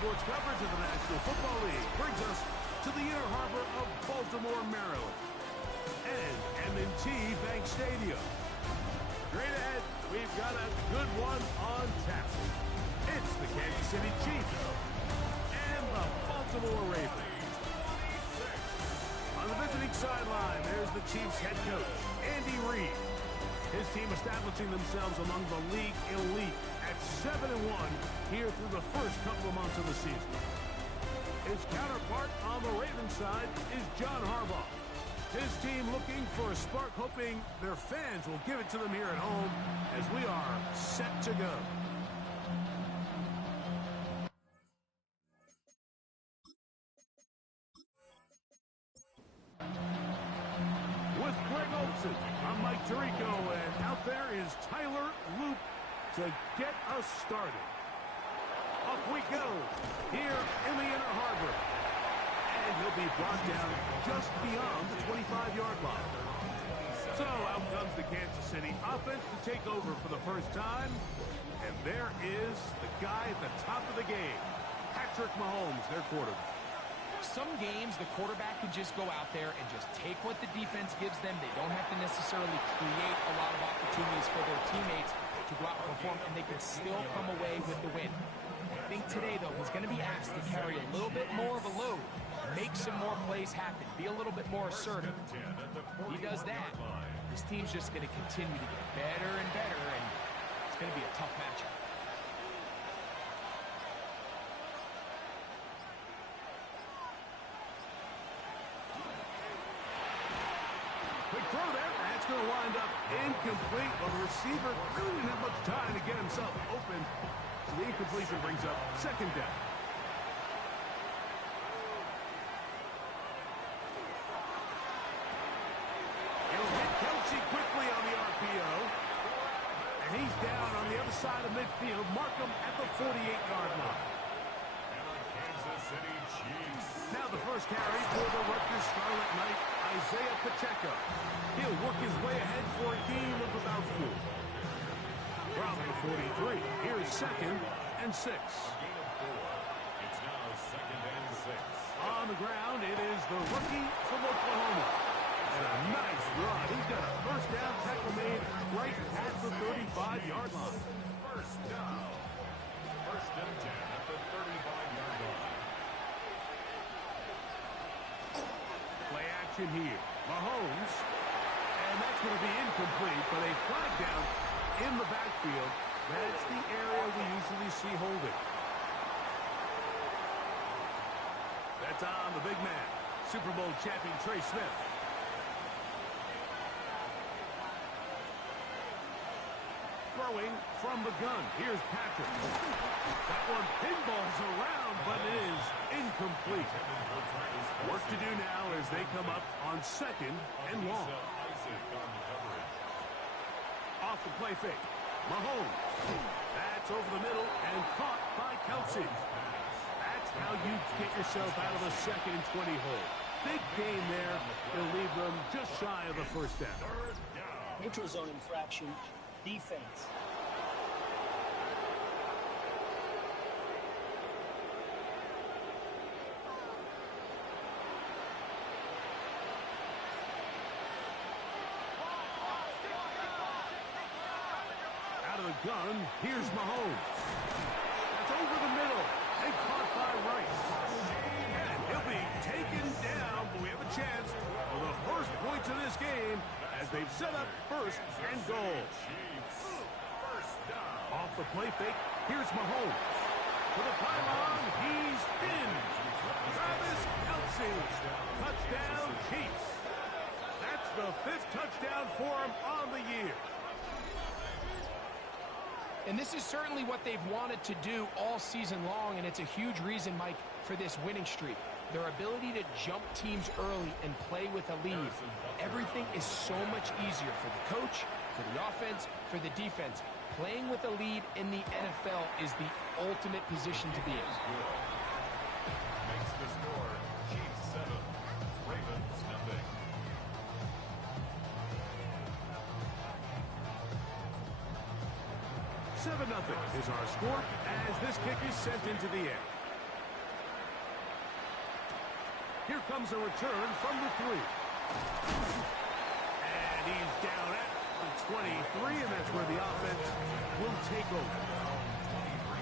sports coverage of the National Football League brings us to the inner harbor of Baltimore, Maryland, and M&T Bank Stadium. Straight ahead, we've got a good one on tap. It's the Kansas City Chiefs and the Baltimore Ravens. On the visiting sideline, there's the Chiefs head coach, Andy Reid. His team establishing themselves among the league elite at 7-1 here through the first couple of months of the season. His counterpart on the Ravens side is John Harbaugh. His team looking for a spark, hoping their fans will give it to them here at home as we are set to go. With Greg Olsen, I'm Mike Tirico, and out there is Tyler Loop to get us started. Off we go here in the inner harbor. And he'll be brought down just beyond the 25-yard line. So out comes the Kansas City offense to take over for the first time. And there is the guy at the top of the game, Patrick Mahomes, their quarterback. Some games, the quarterback can just go out there and just take what the defense gives them. They don't have to necessarily create a lot of opportunities for their teammates to go out and perform, and they can still come away with the win. I think today, though, he's going to be asked to carry a little bit more of a load, make some more plays happen, be a little bit more assertive. If he does that, his team's just going to continue to get better and better, and it's going to be a tough matchup. Quick throw there. That's going to wind up incomplete. Well, the receiver really didn't have much time to get himself open. So the incompletion brings up second down. He'll hit Kelce quickly on the RPO. And he's down on the other side of midfield. Markham at the 48-yard line. Now the first carry for the Rutgers Scarlet Knight, Isaiah Pacheco. He'll work his way ahead for a gain of about 4. From the 43, here's 2nd and 6. It's now 2nd and 6. On the ground, it is the rookie from Oklahoma. And a nice run. He's got a first down tackle made right at the 35-yard line. First down. 1st and 10 at the 35-yard line. Play action here. Mahomes. And that's going to be incomplete, but a flag down in the backfield. That's the area we usually see holding. That's on the big man, Super Bowl champion Trey Smith. Throwing from the gun. Here's Patrick. That one pinballs around, but it is incomplete. Work to do now as they come up on 2nd and long. Off the play fake. Mahomes. That's over the middle and caught by Kelce. That's how you get yourself out of the 2nd and 20 hole. Big gain there. It'll leave them just shy of the first down. Neutral zone infraction. Defense. Out of the gun, here's Mahomes. That's over the middle and caught by Rice. And he'll be taken down, but we have a chance for the first points of this game as they've set up 1st and goal. Off the play fake, here's Mahomes. To the pylon, he's in. Travis Kelce. Touchdown, Chiefs. That's the 5th touchdown for him on the year. And this is certainly what they've wanted to do all season long, and it's a huge reason, Mike, for this winning streak. Their ability to jump teams early and play with a lead. Everything is so much easier for the coach, for the offense, for the defense. Playing with a lead in the NFL is the ultimate position to be in. Makes the score Chiefs 7, Ravens nothing. Seven 7-0 is our score as this kick is sent into the air. Here comes a return from the 3. And he's down at the 23, and that's where the offense will take over.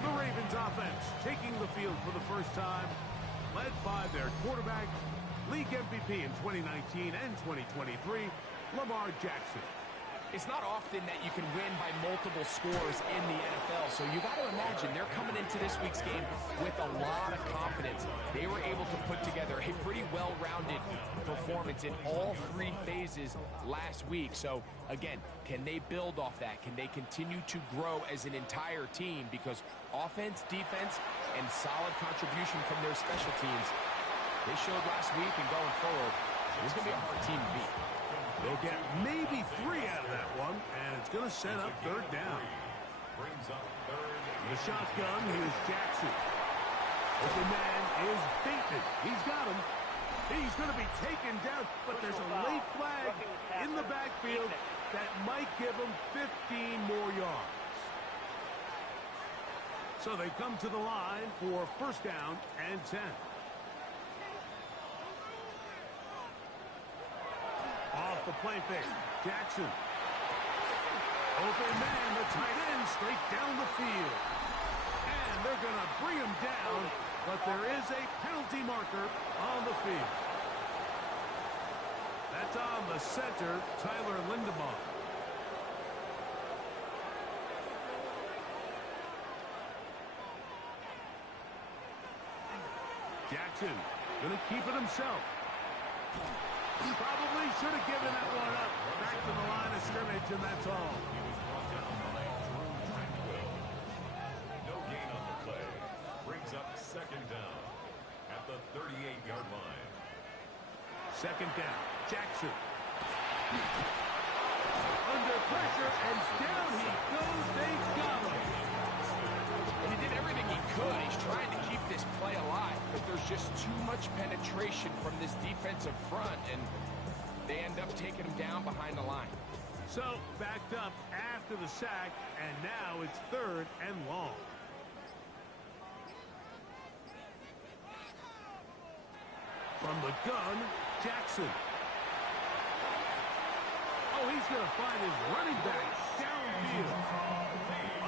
The Ravens offense taking the field for the first time, led by their quarterback, league MVP in 2019 and 2023, Lamar Jackson. It's not often that you can win by multiple scores in the NFL, so you got to imagine they're coming into this week's game with a lot of confidence. They were able to put together a pretty well-rounded performance in all 3 phases last week. So, again, can they build off that? Can they continue to grow as an entire team? Because offense, defense, and solid contribution from their special teams, they showed last week and going forward, it's going to be a hard team to beat. They'll get maybe 3 out of that one, and it's going to set up 3rd down. The shotgun, here's Jackson. Open man is Bateman. He's got him. He's going to be taken down, but there's a late flag in the backfield that might give him 15 more yards. So they come to the line for 1st down and 10. Off the play fake, Jackson. Open man, the tight end, straight down the field. And they're going to bring him down, but there is a penalty marker on the field. That's on the center, Tyler Linderbaum. Jackson going to keep it himself. Probably should have given that one up. Back to the line of scrimmage, and that's all. He was brought down by Drew Tranquill. No gain on the play. Brings up 2nd down at the 38-yard line. 2nd down. Jackson. Under pressure, and down he goes. They got him. And he did everything he could. He's trying to keep this play alive, but there's just too much penetration from this defensive front, and they end up taking him down behind the line. So, backed up after the sack, and now it's 3rd and long. From the gun, Jackson. Oh, he's going to find his running back downfield.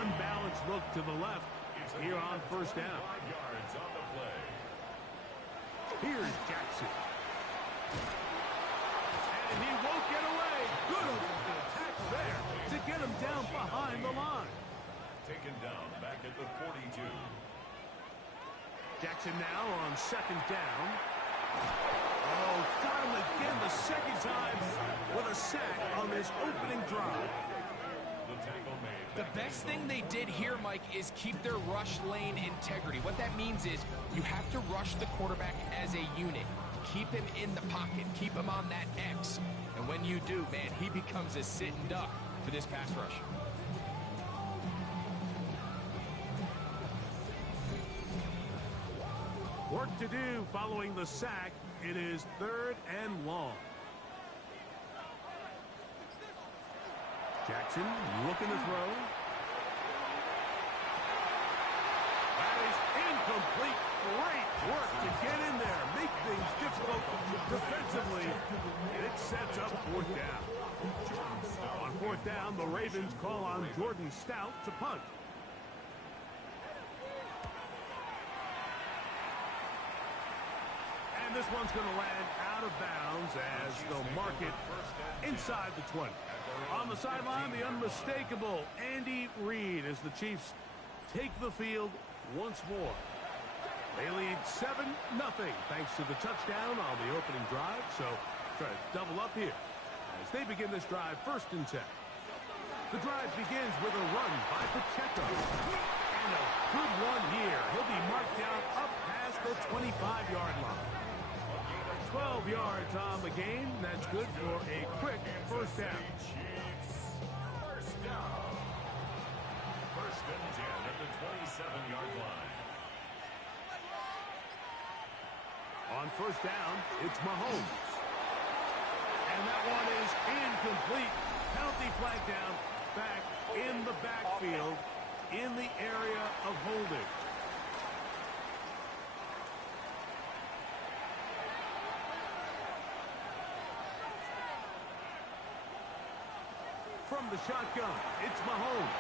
Unbalanced look to the left here on 1st down. 5 yards on the play. Here's Jackson. And he won't get away. Good attack there to get him down behind the line. Taken down back at the 42. Jackson now on 2nd down. Oh, got him again the 2nd time with a sack on this opening drive. The tackle made. The best thing they did here, Mike, is keep their rush lane integrity. What that means is you have to rush the quarterback as a unit. Keep him in the pocket. Keep him on that X. And when you do, man, he becomes a sitting duck for this pass rush. Work to do following the sack. It is 3rd and long. Jackson looking to throw. That is incomplete. Great work to get in there. Make things difficult defensively. And it sets up 4th down. On 4th down, the Ravens call on Jordan Stout to punt. And this one's going to land out of bounds as they'll mark it inside the 20. On the sideline, the unmistakable Andy Reid as the Chiefs take the field once more. They lead 7-0 thanks to the touchdown on the opening drive. So try to double up here as they begin this drive 1st and 10. The drive begins with a run by Pacheco. And a good one here. He'll be marked down up past the 25-yard line. 12 yards on the game. That's good for a quick 1st down. First down. 1st and 10 at the 27-yard line. On 1st down, it's Mahomes. And that one is incomplete. Penalty flag down back in the backfield in the area of holding. from the shotgun. It's Mahomes.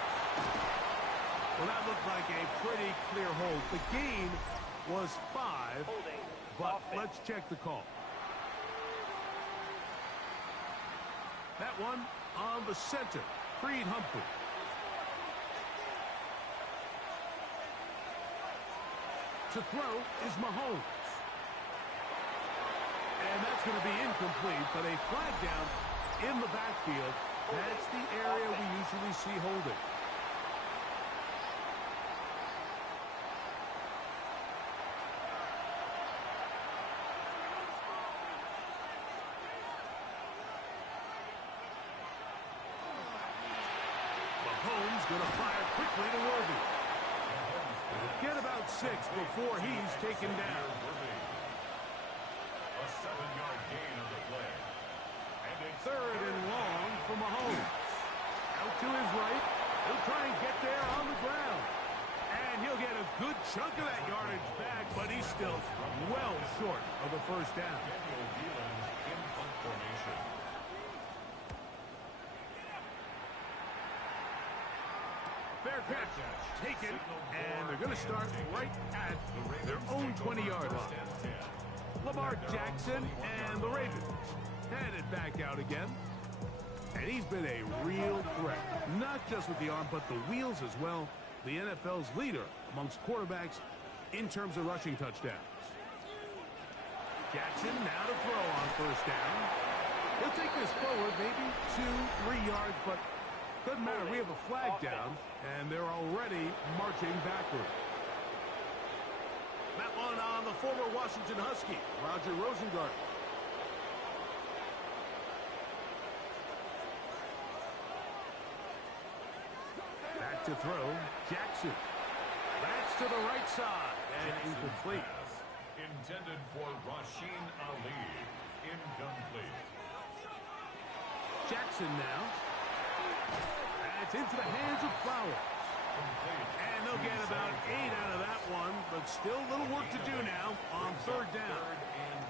Well, that looked like a pretty clear hold. The gain was 5, but let's check the call. That one on the center, Creed Humphrey. To throw is Mahomes. And that's going to be incomplete, but a flag down in the backfield. That's the area we usually see holding. Mahomes going to fire quickly to Worthy. Get about 6 before he's taken down. A 7-yard gain on the play. And it's 3rd and long for Mahomes. Out to his right. He'll try and get there on the ground. And he'll get a good chunk of that yardage back, but he's still well short of the first down. Daniel Whelan in punt formation. Fair catch taken, and they're going to start right at their own 20-yard line. Lamar Jackson and the Ravens headed back out again. And he's been a real threat, not just with the arm, but the wheels as well. The NFL's leader amongst quarterbacks in terms of rushing touchdowns. Jackson now to throw on first down. He'll take this forward, maybe 2-3 yards, but doesn't matter. We have a flag down, and they're already marching backward. That one on the former Washington Husky, Roger Rosengart. Back to throw, Jackson. That's to the right side, and incomplete. Intended for Rasheen Ali. Incomplete. Jackson now. That's into the hands of Flowers. And they'll get about 8 out of that one, but still a little work to do now on 3rd down. 3rd and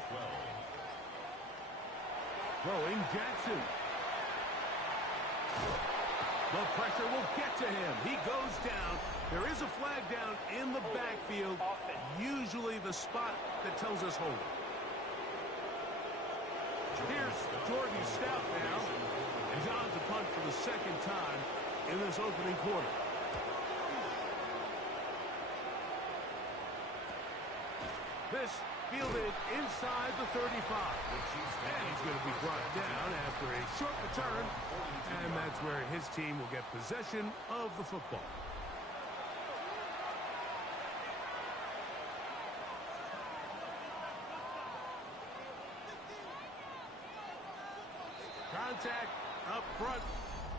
12. Throwing Jackson. The pressure will get to him. He goes down. There is a flag down in the backfield, usually the spot that tells us hold. Here's Jordan Stout now. He's on to punt for the 2nd time in this opening quarter. This fielded inside the 35. And he's going to be brought down after a short return. And that's where his team will get possession of the football. Contact up front.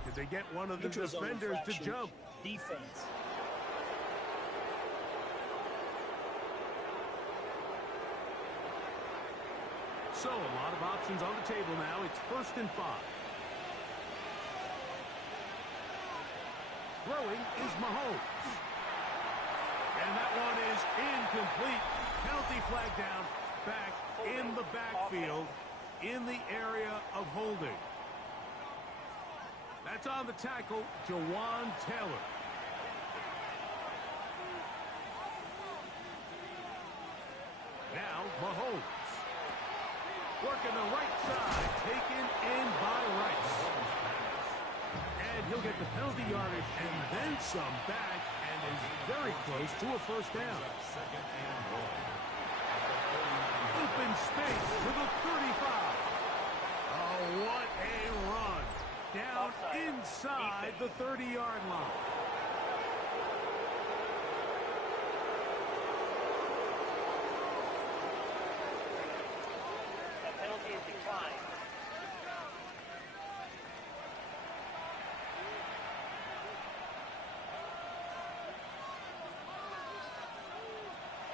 Did they get one of the defenders to jump? Defense. So, a lot of options on the table now. It's 1st and 5. Throwing is Mahomes. And that one is incomplete. Penalty flag down back in the backfield in the area of holding. That's on the tackle, Jawan Taylor. Now, Mahomes. Working the right side, taken in by Rice. And he'll get the penalty yardage and then some back and is very close to a first down. Open space to the 35. Oh, what a run. Down inside the 30-yard line.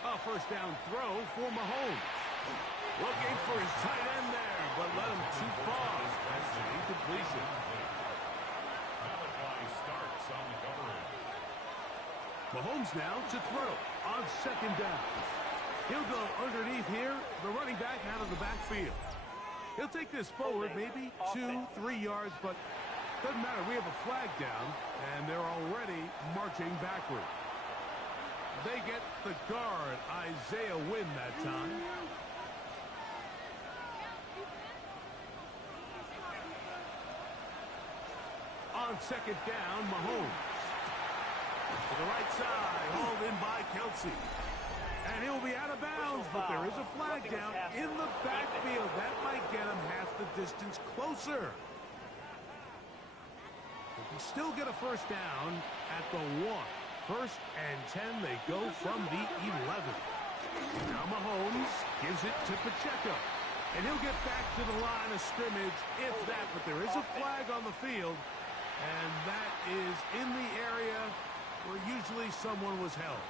A first down throw for Mahomes. Looking for his tight end there, but let him too far. That's an incompletion. Malachi starts on the coverage. Mahomes now to throw on 2nd down. He'll go underneath here, the running back out of the backfield. He'll take this forward, maybe 2-3 yards, but Doesn't matter. We have a flag down, and they're already marching backward. They get the guard, Isaiah Wynn, that time. On second down, Mahomes. To the right side, hauled in by Kelsey. And he'll be out of bounds, but there is a flag down in the backfield. That might get him half the distance closer. They can still get a first down at the 1. First and 10, they go from the 11. Now Mahomes gives it to Pacheco. And he'll get back to the line of scrimmage, if that. But there is a flag on the field, and that is in the area where usually someone was held.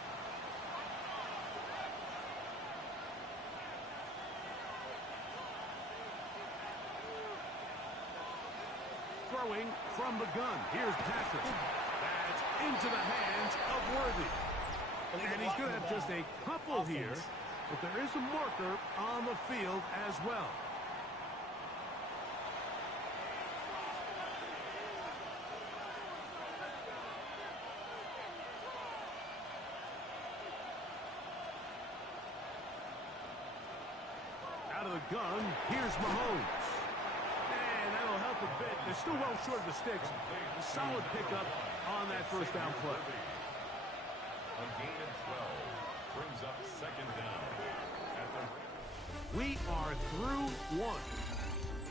Throwing from the gun. Here's Patrick. That's into the hands of Worthy. And he's going to have just a couple here, but there is a marker on the field as well. Out of the gun, here's Mahomes. And that'll help a bit. They're still well short of the sticks. A solid pickup on that first down play. A gain of 12 brings up second down. We are through 1.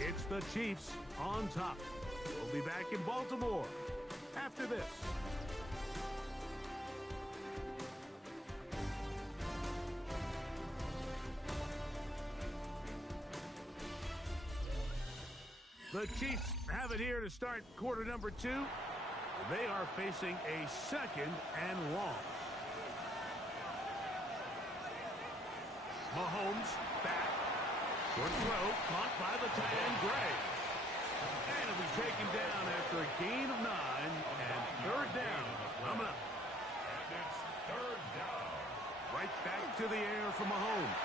It's the Chiefs on top. We'll be back in Baltimore after this. The Chiefs have it here to start quarter number 2. They are facing a second and long. Mahomes back. Short throw caught by the tight end, Gray. And it'll be taken down after a gain of 9 and third down. Coming up. And it's third down. Right back to the air for Mahomes.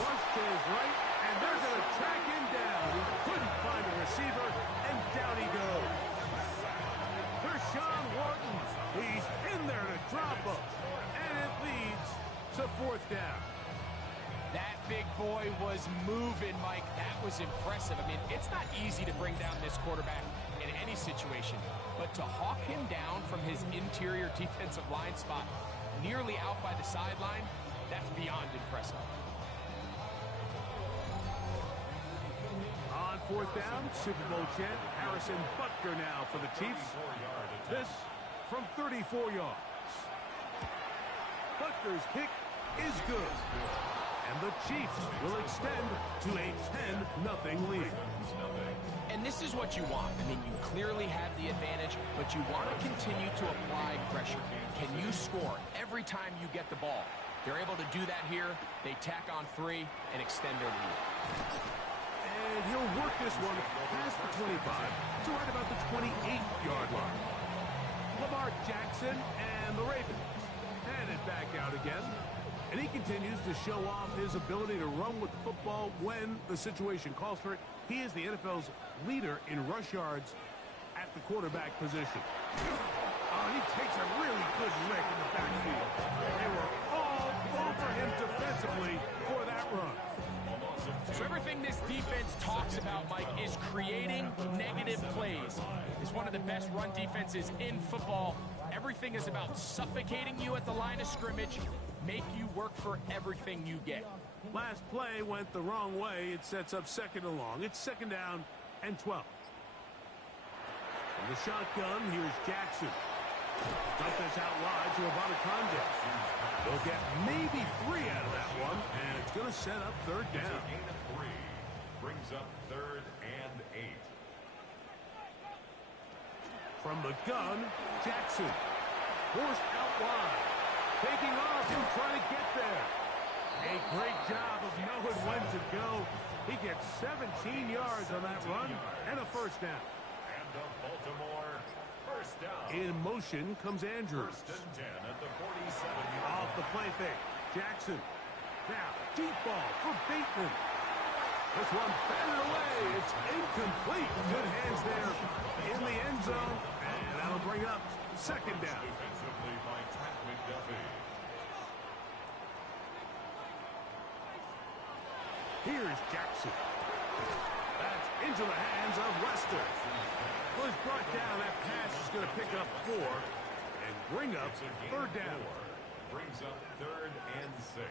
First to his right, and they're going to track him down. He couldn't find a receiver, and down he goes. Tershawn Wharton, he's in there to drop him, and it leads to fourth down. That big boy was moving, Mike. That was impressive. I mean, it's not easy to bring down this quarterback in any situation, but to hawk him down from his interior defensive line spot, nearly out by the sideline, that's beyond impressive. On fourth down, Super Bowl champ Harrison Butker now for the Chiefs. This from 34 yards. Butker's kick is good. And the Chiefs will extend to a 10-0 lead. And this is what you want. I mean, you clearly have the advantage, but you want to continue to apply pressure. Can you score every time you get the ball? They're able to do that here. They tack on 3 and extend their lead. And he'll work this one past the 25 to right about the 28-yard line. Lamar Jackson and the Ravens headed back out again. And he continues to show off his ability to run with the football when the situation calls for it. He is the NFL's leader in rush yards at the quarterback position. Oh, he takes a really good lick in the backfield. They were all over him defensively for that run. So everything this defense talks about, Mike, is creating negative plays. It's one of the best run defenses in football. Everything is about suffocating you at the line of scrimmage, make you work for everything you get. Last play went the wrong way. It sets up second and long. It's second down and 12. From the shotgun, here's Jackson. Dump this out wide to Abanikanda. They'll get maybe 3 out of that one, and it's going to set up third down. A gain of 3 brings up third and 8. From the gun, Jackson. Forced out wide. Taking off and trying to get there. A great job of knowing when to go. He gets 17 yards on that run and a first down. And the Baltimore first down. In motion comes Andrews. First and 10 at the 47-yard Off the play fake. Jackson. Now, deep ball for Bateman. This one batted away. It's incomplete. Good hands there in the end zone. And that'll bring up second down. Defensively by Pat McDuffie. Here's Jackson. That's into the hands of Lester. Was brought down. That pass is going to pick up 4 and bring up third down. Brings up 3rd and 6.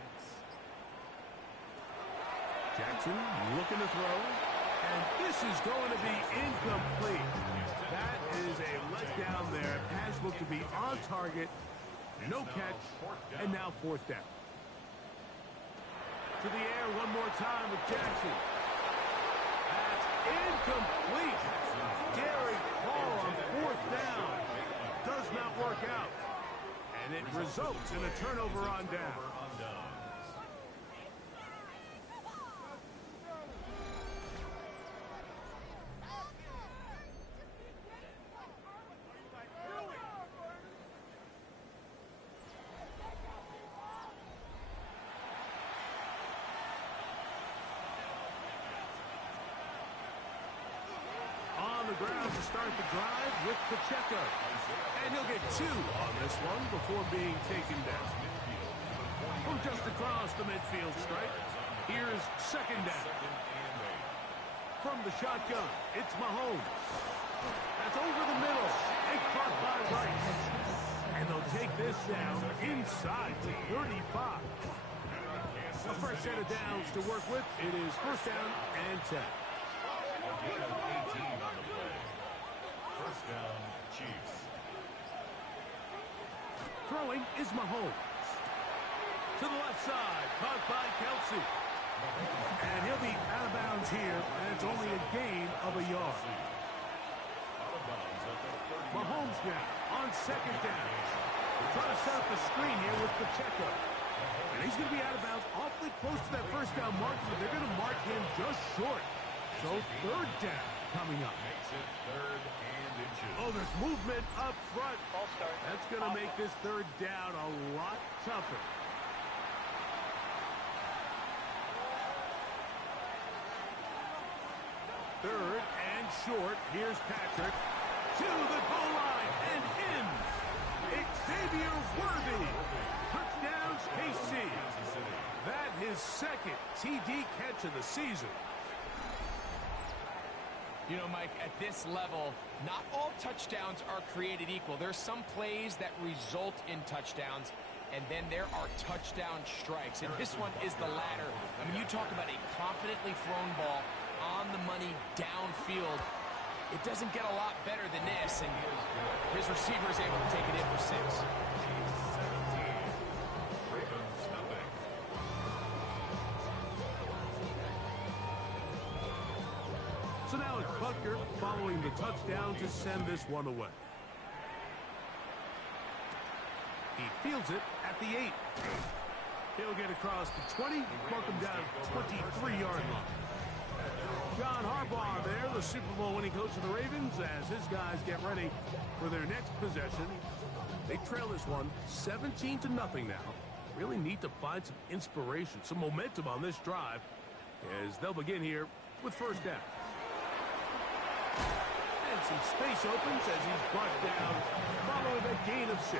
Jackson looking to throw. And this is going to be incomplete. That is a letdown there. Pass looked to be on target. No catch. And now 4th down. To the air one more time with Jackson. That's incomplete. Derek Hall on 4th down. Does not work out. And it results in a turnover on down. Ground to start the drive with Pacheco. And he'll get 2 on this one before being taken down. From just across the midfield stripe, here's second down. From the shotgun, it's Mahomes. That's over the middle and caught by Rice. And they'll take this down inside the 35. A fresh set of downs to work with. It is 1st down and 10. 18 on the play. 1st down, Chiefs. Throwing is Mahomes. To the left side, caught by Kelsey. And he'll be out of bounds here, and it's only a gain of a yard. Mahomes now on 2nd down. Trying to set up the screen here with Pacheco. And he's going to be out of bounds awfully close to that 1st down mark, but they're going to mark him just short. So 3rd down coming up. Makes it 3rd and inches. Oh, there's movement up front. That's going to make this 3rd down a lot tougher. Third and short. Here's Patrick to the goal line and in. Xavier Worthy. Touchdown, KC. That his 2nd TD catch of the season. You know, Mike, at this level, not all touchdowns are created equal. There's some plays that result in touchdowns, and then there are touchdown strikes. And this one is the latter. I mean, you talk about a confidently thrown ball on the money downfield. It doesn't get a lot better than this, and his receiver is able to take it in for 6. So now it's Butker following the touchdown to send this one away. He fields it at the 8. He'll get across the 20, mark him down 23-yard line. John Harbaugh there, the Super Bowl winning coach of the Ravens, as his guys get ready for their next possession. They trail this one 17-0 now. Really need to find some inspiration, some momentum on this drive, as they'll begin here with 1st down. And some space opens as he's brought down following a gain of 6.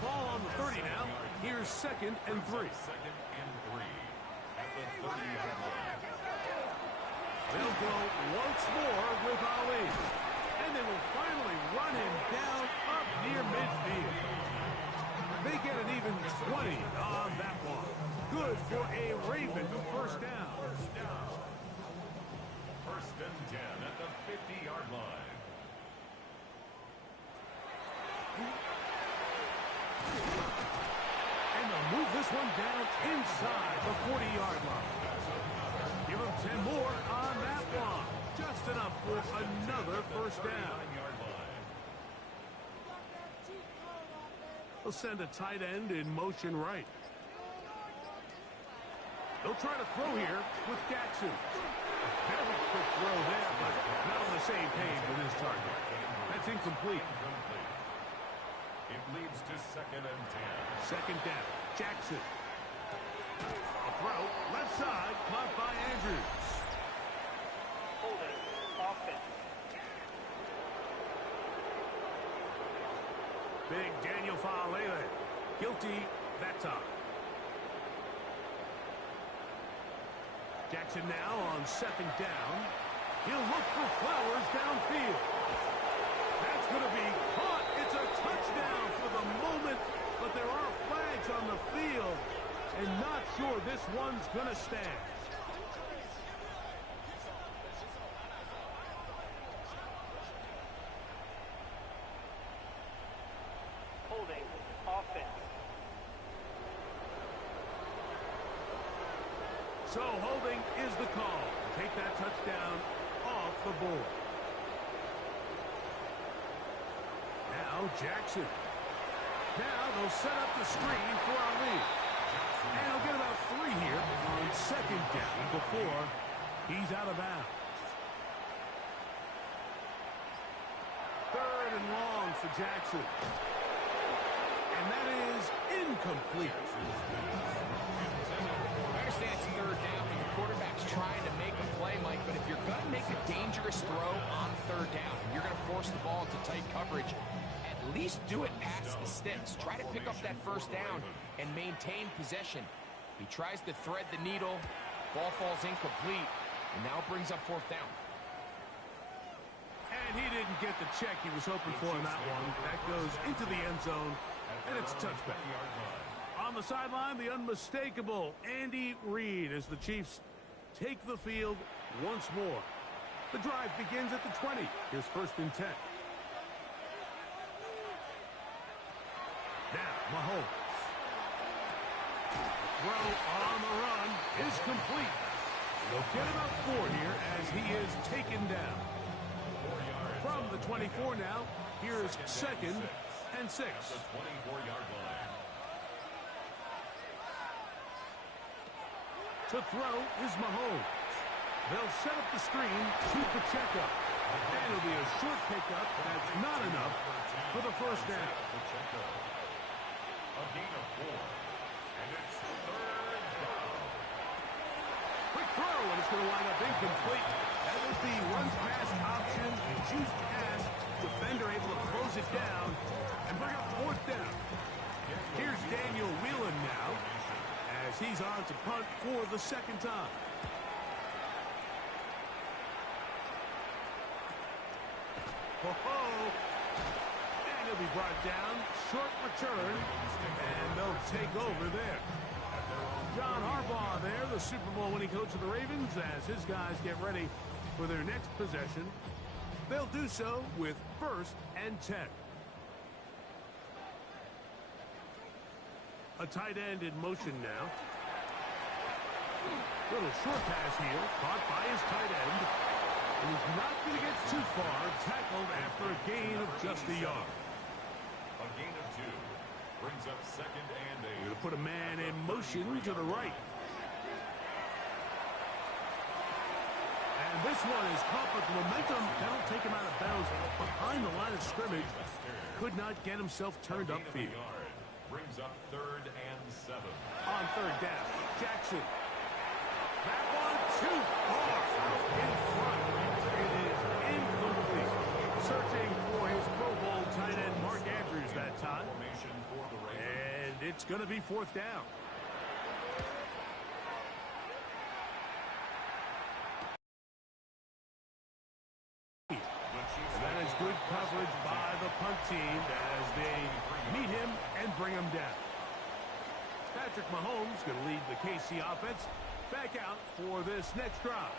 Ball on the 30 now. Here's 2nd and 3. 2nd and 3 at the 30-yard line. They'll go once more with Ali. And they will finally run him down up near midfield. They get an even 20 on that one. Good for a Raven 1st down. 1st and 10 at the 50-yard line. And they'll move this one down inside the 40-yard line. Give them 10 more on that one. Just enough for another 1st down. They'll send a tight end in motion right. They'll try to throw here with Jackson. A very quick throw there, but not on the same page with his target. That's incomplete. It leads to 2nd and 10. 2nd down. Jackson. A throw, left side, caught by Andrews. Holding. Offense. Big Daniel Fa'alele. Guilty that time. Jackson now on second down. He'll look for Flowers downfield. That's going to be caught. It's a touchdown for the moment, but there are flags on the field, and not sure this one's going to stand. Holding. Offense. So holding is the call. Take that touchdown off the board. Now Jackson. Now they'll set up the screen for Ali. And he'll get about 3 here on second down before he's out of bounds. 3rd and long for Jackson. And that is incomplete. I understand it's 3rd down, and the quarterback's trying to make a play, Mike, but if you're going to make a dangerous throw on 3rd down, and you're going to force the ball into tight coverage, at least do it past the sticks. Try to pick up that 1st down and maintain possession. He tries to thread the needle. Ball falls incomplete, and now brings up 4th down. And he didn't get the check he was hoping for in that one. That goes into the end zone, and it's a touchback. On the sideline, the unmistakable Andy Reid as the Chiefs take the field once more. The drive begins at the 20. Here's 1st and 10. Now, Mahomes. The throw on the run is complete. They'll get about 4 here as he is taken down. From the 24 now, here's 2nd and 6. The 24-yard line. To throw is Mahomes. They'll set up the screen to Pacheco. And it'll be a short pickup. That's not enough for the 1st down. Pacheco. A gain of 4. And it's 3rd down. Quick throw, and it's going to wind up incomplete. That was the run-pass option. A juice pass. Defender able to close it down and bring up 4th down. Here's Daniel Whelan now as he's on to punt for the 2nd time. Ho-ho! And he'll be brought down. Short return. And they'll take over there. John Harbaugh there, the Super Bowl winning coach of the Ravens, as his guys get ready for their next possession. They'll do so with 1st and 10. A tight end in motion now. Little short pass here, caught by his tight end. And he's not going to get too far, tackled after a gain of just a yard. A gain of 2. Brings up 2nd and 8. Going to put a man in motion to the right. And this one is caught, but the momentum, that'll take him out of bounds behind the line of scrimmage. Could not get himself turned upfield. Brings up 3rd and 7. On 3rd down, Jackson. That one too far out in front. It is incomplete. Searching for his Pro Bowl tight end Mark Andrews that time. Formation for the Ravens. And it's going to be 4th down. And that is good coverage by the punt team as they meet him and bring him down. Patrick Mahomes going to lead the KC offense back out for this next drive.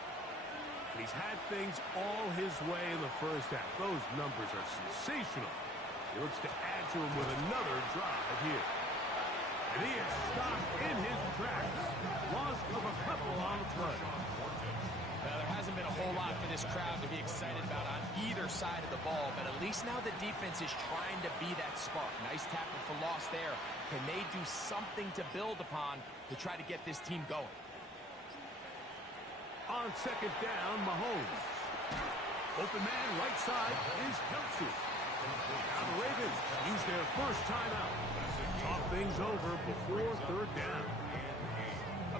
He's had things all his way in the 1st half. Those numbers are sensational. He looks to add to him with another drive here. And he is stopped in his tracks. Loss of a couple on the play. Now, there hasn't been a whole lot for this crowd to be excited about on either side of the ball, but at least now the defense is trying to be that spark. Nice tackle for loss there. Can they do something to build upon to try to get this team going? On 2nd down, Mahomes. Open man, right side is Kelsey. Now the Ravens use their 1st timeout. Talk things over before 3rd down.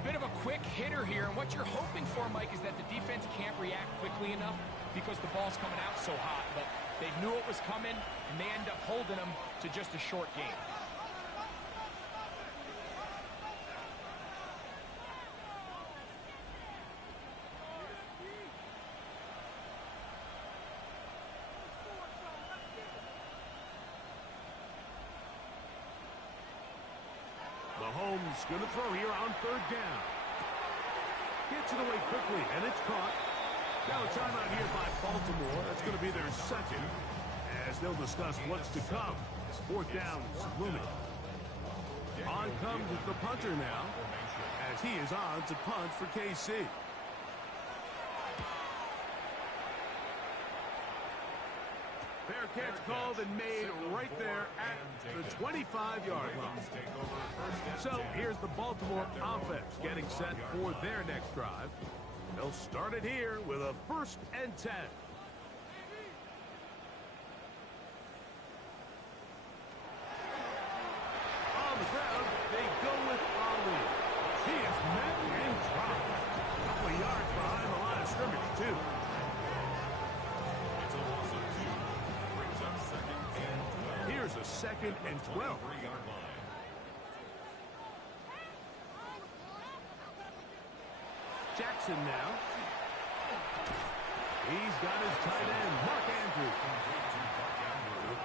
bit of a quick hitter here, and what you're hoping for, Mike, is that the defense can't react quickly enough because the ball's coming out so hot. But they knew it was coming, and they end up holding them to just a short game. Mahomes going to throw here on third down. Gets it away quickly, and it's caught. Now a timeout here by Baltimore. That's going to be their second, as they'll discuss what's to come. Fourth down is looming. On comes the punter now, as he is on to punt for KC. Fair catch called and made right there at the 25-yard line. So here's the Baltimore offense getting set for their next drive. They'll start it here with a 1st and 10. On the ground, they go with Ali. He is met and dropped. A couple of yards behind the line of scrimmage, too. It's a loss of 2. Brings up 2nd and 12. Here's a 2nd and 12. 3-yard line. Jackson now. He's got his tight end, Mark Andrews.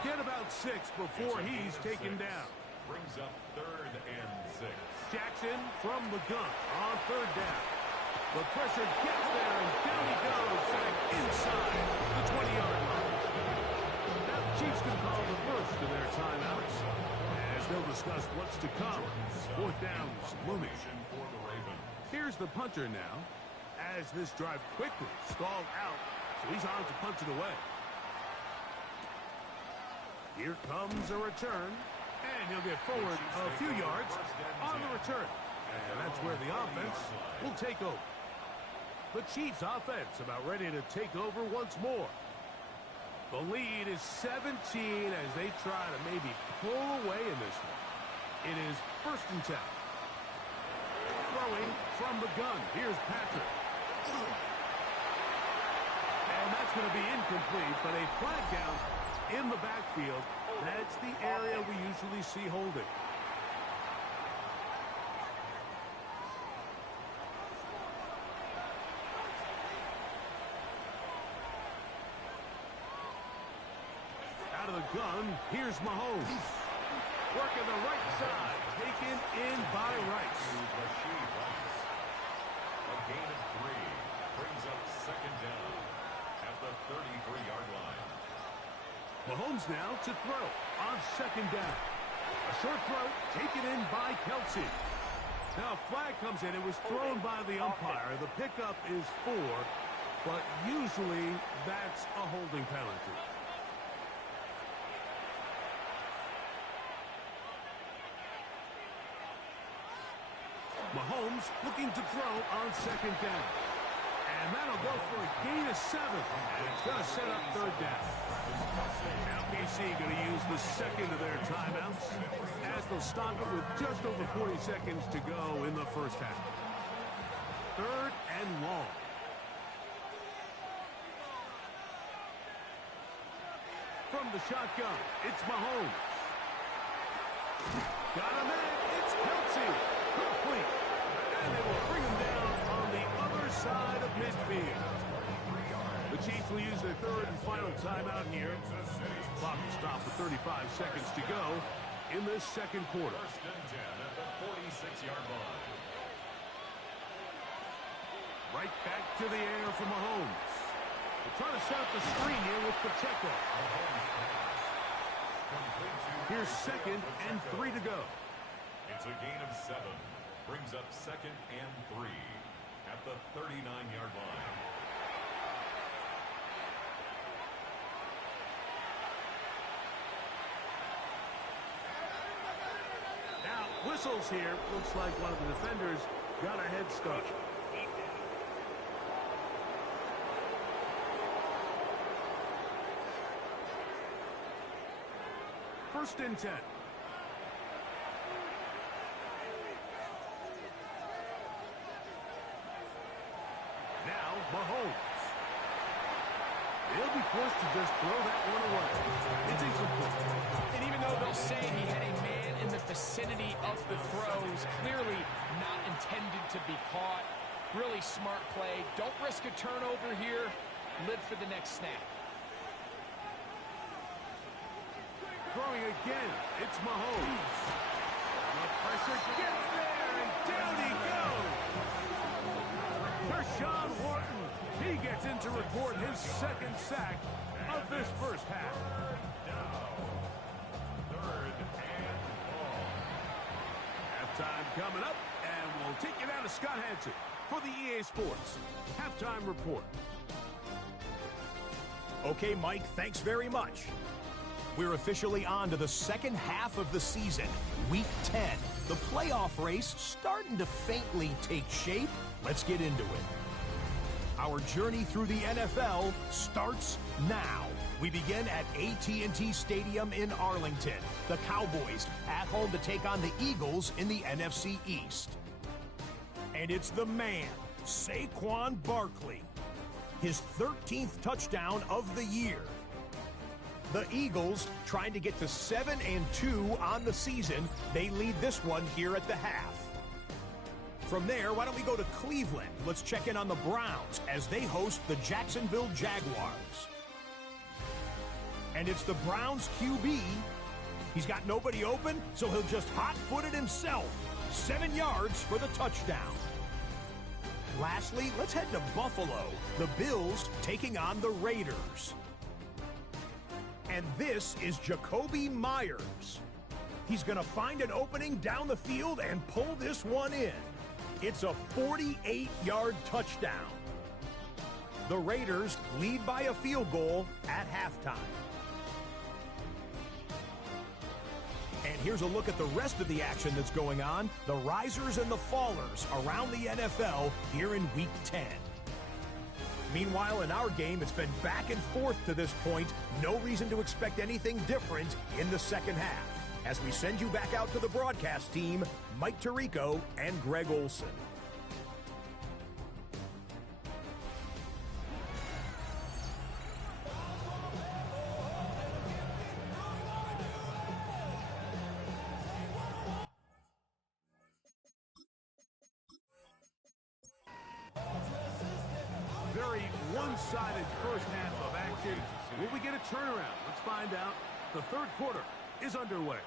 Get about 6 before he's taken down. Brings up 3rd and 6. Jackson from the gun on 3rd down. The pressure gets there, and down he goes inside the 20-yard line. Now the Chiefs can call the first of their timeouts, as they'll discuss what's to come. 4th down's looming. For the Ravens. Here's the punter now, as this drive quickly stalled out, so he's on to punch it away. Here comes a return, and he'll get forward a few yards on the return. And that's where the offense will take over. The Chiefs offense about ready to take over once more. The lead is 17 as they try to maybe pull away in this one. It is 1st and 10. Throwing from the gun. Here's Patrick. And that's going to be incomplete, but a flag down in the backfield. That's the area we usually see holding. Out of the gun, here's Mahomes. Working the right side, taken in by Rice. A gain of 3 brings up 2nd down at the 33-yard line. Mahomes now to throw on 2nd down. A short throw taken in by Kelsey. Now a flag comes in. It was thrown by the umpire. The pickup is 4, but usually that's a holding penalty. Mahomes looking to throw on 2nd down. And that'll go for a gain of 7. And it's going to set up 3rd down. Now KC going to use the 2nd of their timeouts as they'll stop it with just over 40 seconds to go in the 1st half. 3rd and long. From the shotgun, it's Mahomes. Got him in. It's Kelsey. Complete. And they will bring him down on the other side of midfield. The Chiefs will use their 3rd and final timeout here. Clock will stop with 35 seconds to go in this 2nd quarter. 1st and 10 at the 46-yard line. Right back to the air for Mahomes. They're trying to set up the screen here with Pacheco. Here's 2nd and 3 to go. It's a gain of 7. Brings up 2nd and 3 at the 39-yard line. Now, whistles here. Looks like one of the defenders got a head start. First and 10. He'll be forced to just throw that one away. It's incomplete. And even though they'll say he had a man in the vicinity of the throws, clearly not intended to be caught. Really smart play. Don't risk a turnover here. Live for the next snap. Throwing again. It's Mahomes. The pressure gets there, and down he goes. Tershawn Wharton. He gets in to record his second sack of this first half. Third and ball. Halftime coming up, and we'll take you down to Scott Hansen for the EA Sports Halftime Report. Okay, Mike, thanks very much. We're officially on to the second half of the season, Week 10. The playoff race starting to faintly take shape. Let's get into it. Our journey through the NFL starts now. We begin at AT&T Stadium in Arlington. The Cowboys at home to take on the Eagles in the NFC East. And it's the man, Saquon Barkley. His 13th touchdown of the year. The Eagles trying to get to 7-2 on the season. They lead this one here at the half. From there, why don't we go to Cleveland? Let's check in on the Browns as they host the Jacksonville Jaguars. And it's the Browns QB. He's got nobody open, so he'll just hot-foot it himself. 7 yards for the touchdown. Lastly, let's head to Buffalo. The Bills taking on the Raiders. And this is Jacoby Myers. He's going to find an opening down the field and pull this one in. It's a 48-yard touchdown. The Raiders lead by a field goal at halftime. And here's a look at the rest of the action that's going on. The risers and the fallers around the NFL here in Week 10. Meanwhile, in our game, it's been back and forth to this point. No reason to expect anything different in the second half. As we send you back out to the broadcast team, Mike Tirico and Greg Olson. Very one-sided first half of action. Will we get a turnaround? Let's find out. The third quarter is underway.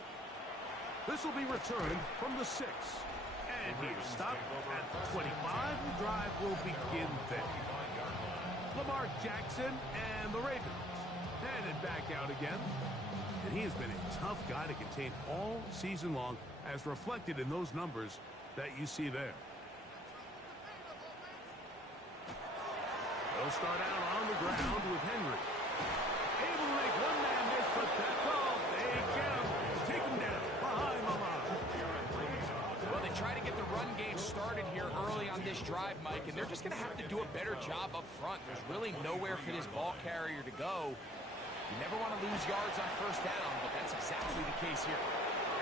This will be returned from the 6. And he's stopped at the 25. The drive will begin there. Lamar Jackson and the Ravens headed back out again. And he has been a tough guy to contain all season long, as reflected in those numbers that you see there. They'll start out on the ground with Henry. Able to make one man miss, but that's all. They get him. Take him down behind Lamar. Well, they try to get the run game started here early on this drive, Mike, and they're just going to have to do a better job up front. There's really nowhere for this ball carrier to go. You never want to lose yards on first down, but that's exactly the case here.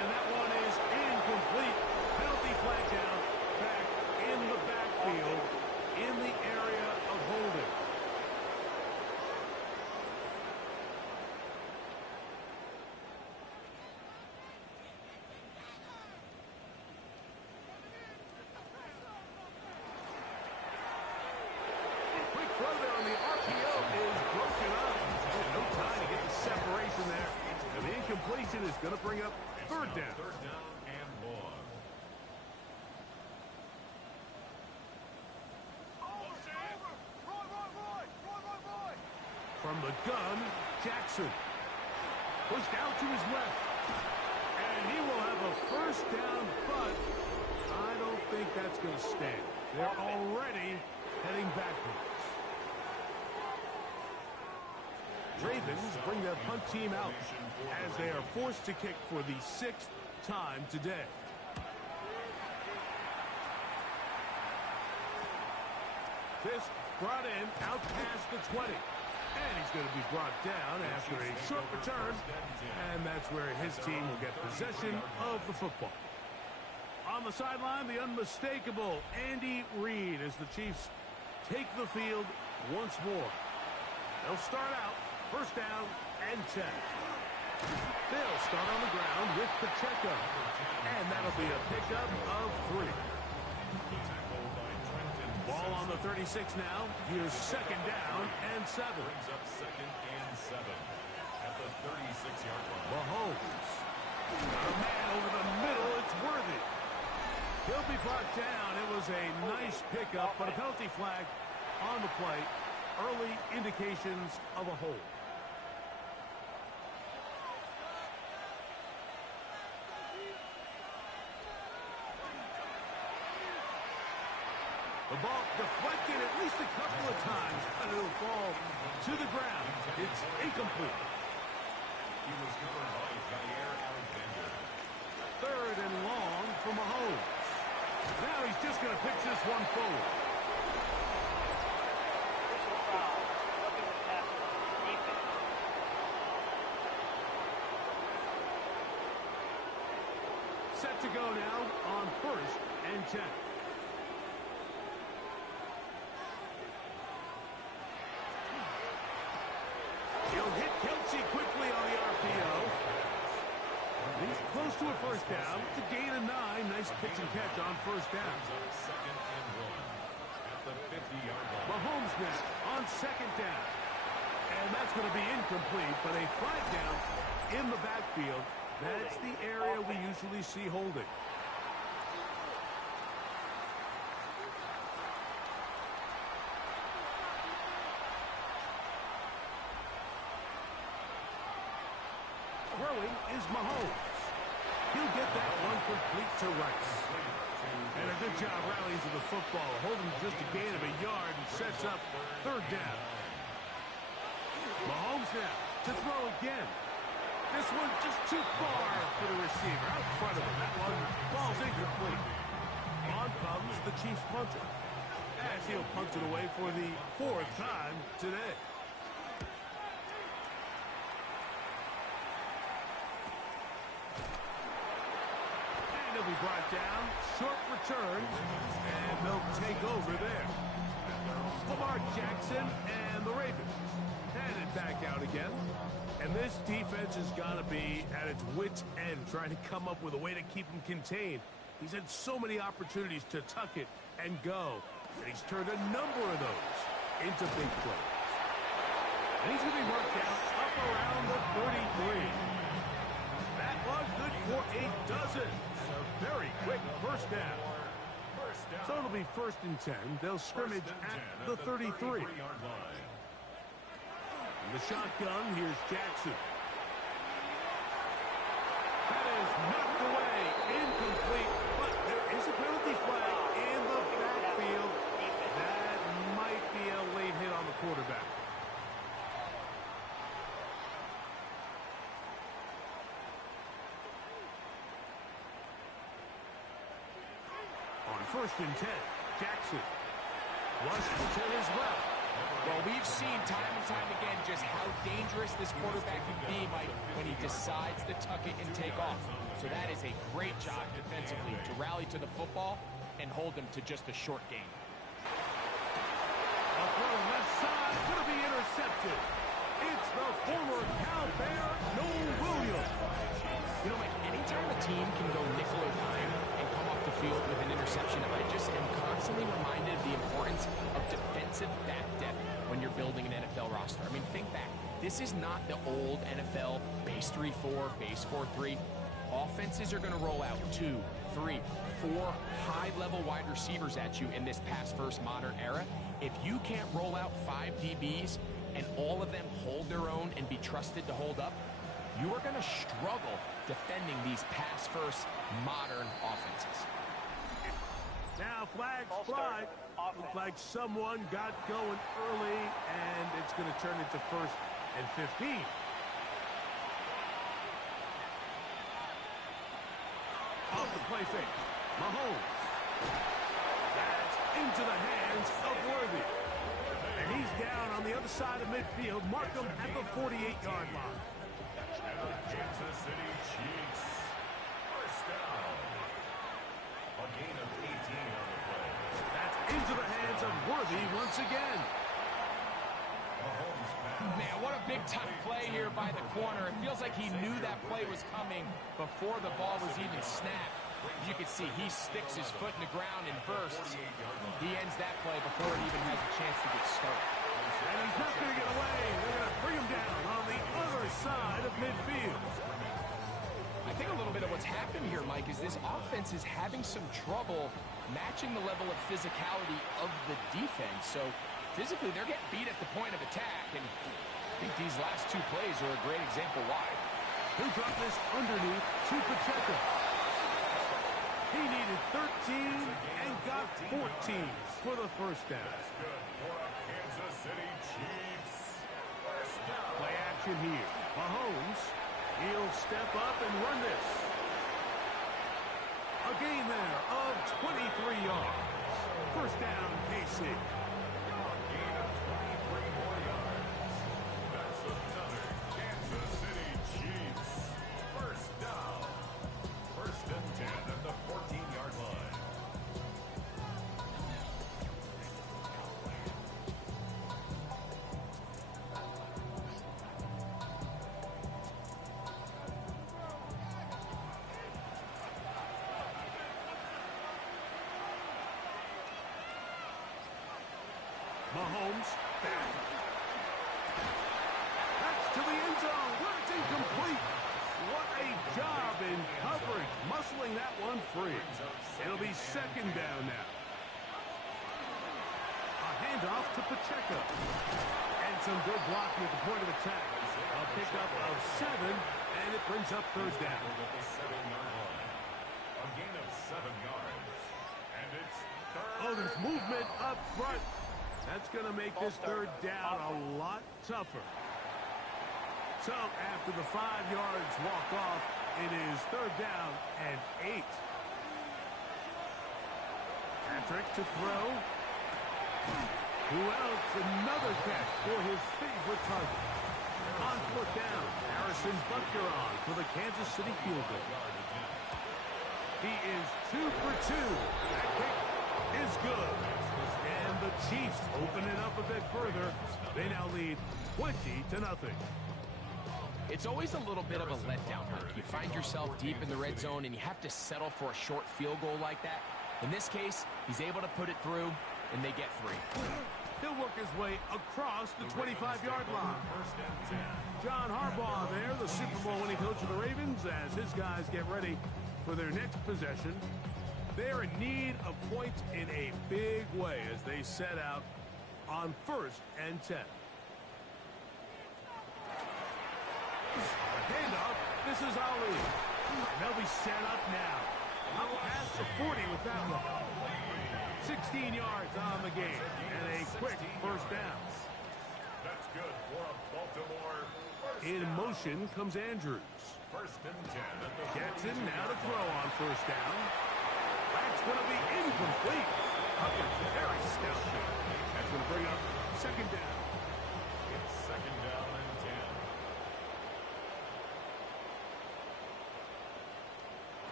And that one is incomplete. Penalty flag down back in the backfield in the area of holding. Quick throw there on the RPO is broken up. No time to get the separation there. And the incompletion is going to bring up third down. Third down and long. From the gun, Jackson. Pushed out to his left. And he will have a first down, but I don't think that's going to stand. They're already heading backwards. Ravens bring their punt team out as they are forced to kick for the 6th time today. This brought in out past the 20. And he's going to be brought down after a short return. And that's where his team will get possession of the football. On the sideline, the unmistakable Andy Reid as the Chiefs take the field once more. They'll start out first down and 10. They'll start on the ground with Pacheco. And that'll be a pickup of 3. Ball on the 36 now. Here's second down and 7. Brings up second and 7 at the 36-yard line. Mahomes. Got a man over the middle. It's Worthy. He'll be brought down. It was a nice pickup, but a penalty flag on the play. Early indications of a hold. The ball deflected at least a couple of times, but it'll fall to the ground. It's incomplete. He was covered by Jair Alexander. Third and long for Mahomes. Now he's just going to pitch this one forward. Personal foul. Roughing the passer. Defense. Set to go now on first and 10. He'll hit Kelce quickly on the RPO. He's close to a first down. It's a gain of 9. Nice pitch and catch on first down. Second and 1 at the 50-yard line. Mahomes now on second down. And that's going to be incomplete, but a flag down in the backfield. That's the area we usually see holding. Throwing is Mahomes. He'll get that one complete to Rice. And a good job rallying to the football, holding just a gain of a yard and sets up third down. Mahomes now to throw again. This one just too far for the receiver. Out in front of him. That one falls incomplete. On comes the Chiefs punter, as he'll punt it away for the 4th time today. He'll be brought down. Short return. And they'll take over there. Lamar Jackson and the Ravens. Headed back out again. And this defense has got to be at its wit's end, trying to come up with a way to keep him contained. He's had so many opportunities to tuck it and go. And he's turned a number of those into big plays. And he's going to be marked down up around the 33. That one good for a dozen. And a very quick first down. So it'll be first and 10. They'll scrimmage at the 33. In the shotgun, here's Jackson. That is knocked away. Incomplete. But there is a penalty flag in the backfield. That might be a late hit on the quarterback. On first and 10, Jackson flushed to his left. Well, we've seen time and time again just how dangerous this quarterback can be, Mike, when he decides to tuck it and take off. So that is a great job defensively to rally to the football and hold them to just a short gain. A throw left side, going to be intercepted. It's the former Cal Bear, Noah Williams. You know, Mike, anytime a team can go nickel or dime and come off the field with an interception, I just am constantly reminded of the importance of defensive back depth when you're building an NFL roster. I mean, think back. This is not the old NFL base 3-4, base 4-3. Offenses are going to roll out 2, 3, 4 high-level wide receivers at you in this pass-first modern era. If you can't roll out 5 DBs and all of them hold their own and be trusted to hold up, you are going to struggle defending these pass-first modern offenses. Now flags fly. Looks like someone got going early, and it's going to turn into first and 15. Off the play fake. Mahomes. That's into the hands of Worthy. And he's down on the other side of midfield. Mark him at the 48-yard line. Kansas City Chiefs. First down. A gain of 18 on the play. That's into the hands of Worthy once again. Mahomes pass what a big-time play here by the corner. It feels like he knew that play was coming before the ball was even snapped. You can see he sticks his foot in the ground and bursts. He ends that play before it even has a chance to get started. And he's not going to get away. They're going to bring him down on the other side of midfield. I think a little bit of what's happened here, Mike, is this offense is having some trouble matching the level of physicality of the defense. So physically, they're getting beat at the point of attack, and I think these last two plays are a great example why. Who dropped this underneath to Pacheco. He needed 13 and got 14 for the first down. That's good for a Kansas City Chiefs. First down. Play action here. Mahomes, he'll step up and run this. A gain there of 23 yards. First down, KC. Gain of 23 more yards. That's another Kansas City Chiefs. First down. First and 10 at the 14-yard line. Mahomes back. That's to the end zone where it's incomplete. What a job in coverage, muscling that one free. It'll be second down now. A handoff to Pacheco. And some good blocking at the point of attack. A pickup of 7, and it brings up third down. At the 7-yard line. A gain of 7 yards. And it's third. Oh, there's movement up front. That's going to make this third down a lot tougher. So after the 5 yards walk off, it is third down and 8. Patrick to throw. Who else? Another catch for his favorite target. On fourth down, Harrison Butker on for the Kansas City field goal. He is 2 for 2. That kick is good. And the Chiefs open it up a bit further. They now lead 20-0. It's always a little bit of a letdown, Mike. You find yourself deep in the red zone, and you have to settle for a short field goal like that. In this case, he's able to put it through, and they get 3. He'll work his way across the 25-yard line. John Harbaugh there, the Super Bowl winning coach of the Ravens, as his guys get ready for their next possession. They're in need of points in a big way as they set out on first and 10. The handoff, this is Ali. They'll be set up now. Up past the 40 with that one. 16 yards on the game and a quick first down. That's good for a Baltimore first In down. motion comes Andrews. First and 10 at the Jackson now to throw on first down. That's going to be incomplete. Hubbard's very stout. That's going to bring up second down. It's second down and 10.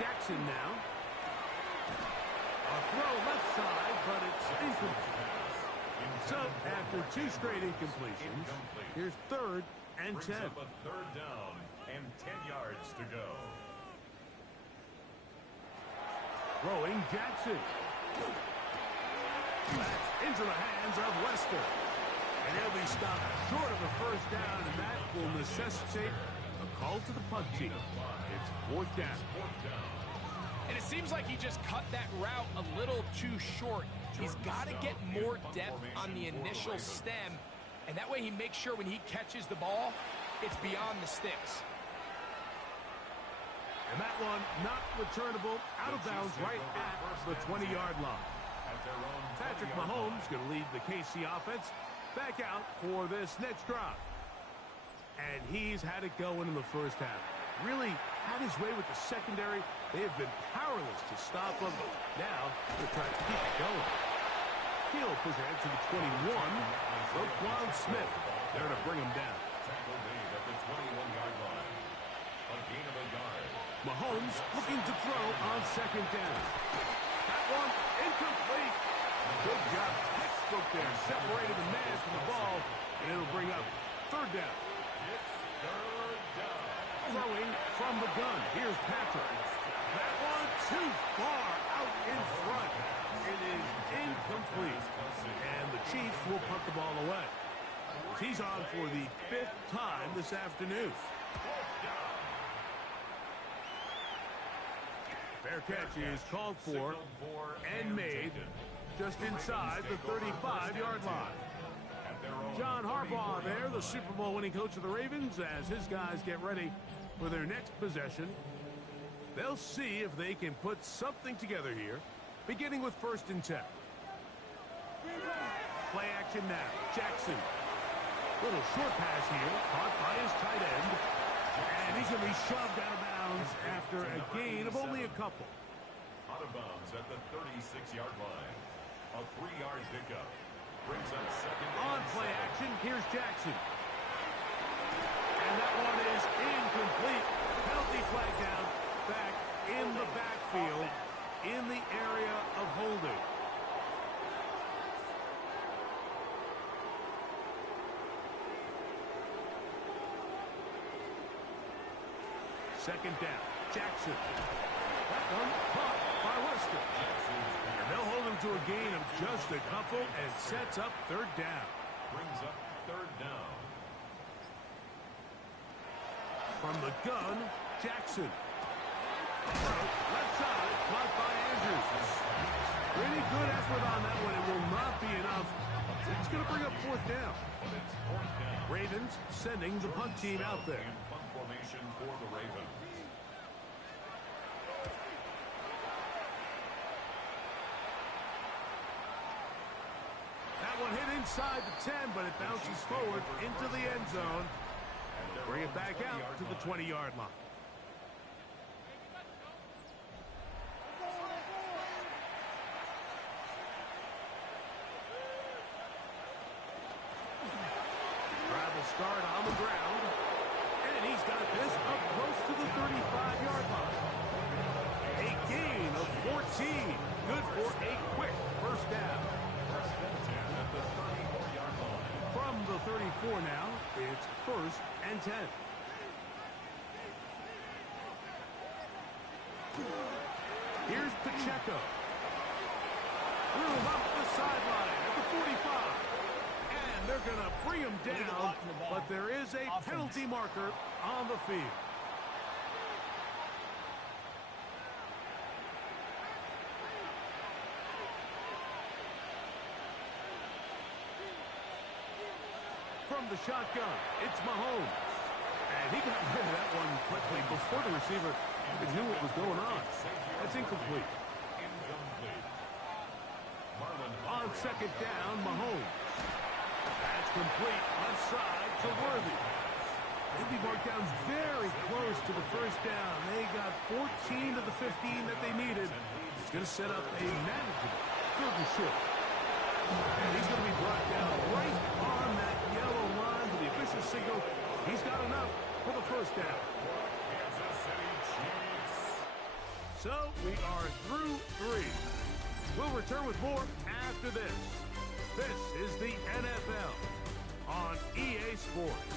Jackson now. A throw left side, but it's incomplete. So after 2 straight incompletions, here's third and Brings 10. up a third down and 10 yards to go. Throwing Jackson. That's into the hands of Lester. And he'll be stopped short of a first down, and that will necessitate a call to the punt team. It's fourth down. And it seems like he just cut that route a little too short. He's got to get more depth on the initial stem, and that way he makes sure when he catches the ball, it's beyond the sticks. And that one not returnable, out of bounds right at the 20-yard line. Patrick Mahomes going to lead the KC offense back out for this next drive. And he's had it going in the first half. Really had his way with the secondary. They have been powerless to stop him. Now they're trying to keep it going. He'll push ahead to the 21. Roquan Smith there to bring him down. Tackle made at the 21-yard line. A gain of a yard. Mahomes looking to throw on second down. That one incomplete. Good job. Textbook there. Separated the man from the ball, and it'll bring up third down. It's third down. Throwing from the gun. Here's Patrick. That one too far out in front. It is incomplete. And the Chiefs will punt the ball away. He's on for the 5th time this afternoon. Fair catch is called for and made just inside the 35-yard line. John Harbaugh there, the Super Bowl winning coach of the Ravens, as his guys get ready for their next possession. They'll see if they can put something together here, beginning with 1st and 10. Play action now. Jackson. Little short pass here, caught by his tight end. And he's going to be shoved out of bounds after a gain of only a couple. Out of bounds at the 36-yard line. A 3-yard pickup. Brings up second. On play action, here's Jackson. And that one is incomplete. Penalty flag down, back in the backfield, in the area of holding. Second down, Jackson. That one caught by Weston. And they'll hold him to a gain of just a couple and sets up 3rd down. Brings up 3rd down. From the gun, Jackson. Left side, blocked by Andrews. Pretty good effort on that one. It will not be enough. It's going to bring up 4th down. But it's 4th down. Ravens sending the punt team out there. In punt formation for the Ravens. That one hit inside the 10, but it bounces forward into the end zone. Bring it back out to the 20-yard line. Travel start on the ground. And he's got this up close to the 35-yard line. A gain of 14. Good for a quick 1st down. First and 10 at the 34-yard line. From the 34 now, it's 1st and 10. Here's Pacheco. Threw him up the sideline at the 45. And they're going to bring him down, but there is a penalty marker on the field. From the shotgun, it's Mahomes. And he got rid of that one quickly before the receiver even knew what was going on. That's incomplete. On 2nd down, Mahomes. That's complete. Left side to Worthy. They'll be marked down very close to the 1st down. They got 14 to the 15 that they needed. It's going to set up a manageable 3rd and short. And he's going to be brought down right on that yellow line to the official signal. He's got enough for the 1st down. Kansas City Chiefs. So we are through 3. We'll return with more after this. This is the NFL on EA Sports.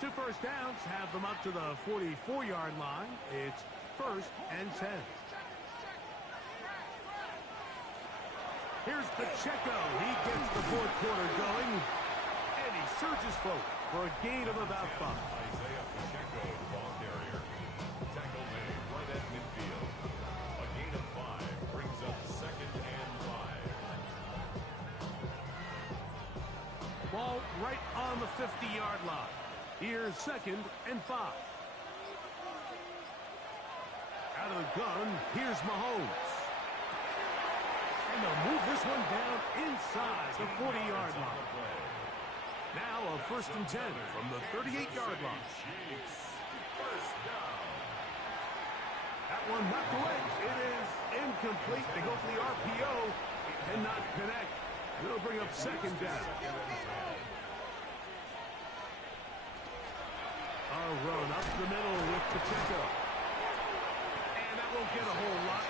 Two 1st downs have them up to the 44-yard line. It's 1st and 10. Here's Pacheco. He gets the 4th quarter going, and he surges forward for a gain of about 5. Isaiah Pacheco, the ball carrier. Tackle made right at midfield. A gain of 5 brings up 2nd and 5. Ball right on the 50-yard line. Here's 2nd and 5. Out of the gun, here's Mahomes. And they'll move this one down inside the 40-yard line. Now a 1st and 10 from the 38-yard line. Chiefs. 1st down. That one knocked away. It is incomplete. They go for the RPO. It cannot connect. It'll bring up 2nd down. Power run up the middle with Pacheco. And that won't get a whole lot.